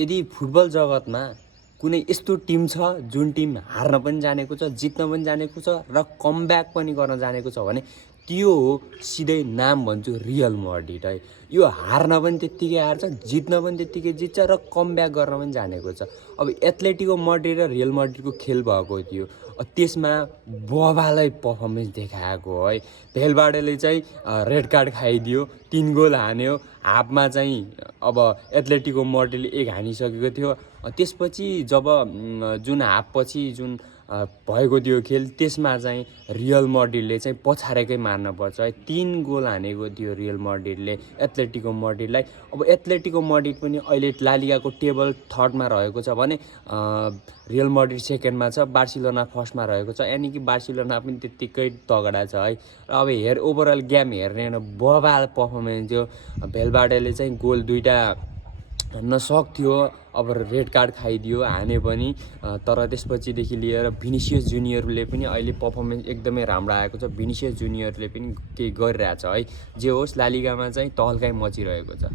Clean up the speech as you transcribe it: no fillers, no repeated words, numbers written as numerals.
यदि फुटबल जगतमा कुनै यस्तो टिम छ जुन टिम हार्न पनि जानेको छ, जित्न पनि जानेको छ र कमब्याक पनि गर्न जानेको छ भने त्यो हो सिधै नाम भन्छु रियल मैड्रिड है। यो हार्न पनि त्यत्तिकै हार्छ, जित्न पनि त्यत्तिकै जित्छ र कमब्याक गर्न पनि जानेको छ। अब एथलेटिको मैड्रिड र रियल मैड्रिडको खेल भएको थियो, त्यसमा बबालै पर्फर्मेन्स देखाएको है। भेलबाडेले चाहिँ रेड कार्ड खाइदियो, 3 गोल हान्यो। हाफमा चाहिँ अब एथलेटिको मैड्रिडले 1 हानिसकेको थियो। त्यसपछि जब जुन हाफपछि जुन भएको थियो खेल, त्यसमा चाहिँ रियल मैड्रिडले चाहिँ पछारेकै मार्नुपर्छ है। 3 गोल हानेको थियो रियल मैड्रिडले एथलेटिको मैड्रिडलाई। अब एथलेटिको मैड्रिड पनि अहिले ला लिगाको टेबल 3rdमा रहेको छ भने रियल मैड्रिड 2ndमा छ, बार्सिलोना 1stमा रहेको छ। यानि कि बार्सिलोना पनि त्यत्तिकै तगडा छ है। र अब ओभरअल गेम हेर्ने हो भने बबाल पर्फर्मेन्स थियो। भेलबाडेले चाहिँ गोल 2टा हान्न सक्थ्यो, अब रेड कार्ड खाइदियो, हाने पनि। तर त्यसपछिदेखि लिएर भिनिसियस जुनियरले पनि अहिले पर्फर्मेन्स एकदमै राम्रो आएको छ। भिनिसियस जुनियरले पनि केही गरिरहेछ है। जे होस् ला लिगामा चाहिँ तहल्काइ मचिरहेको छ।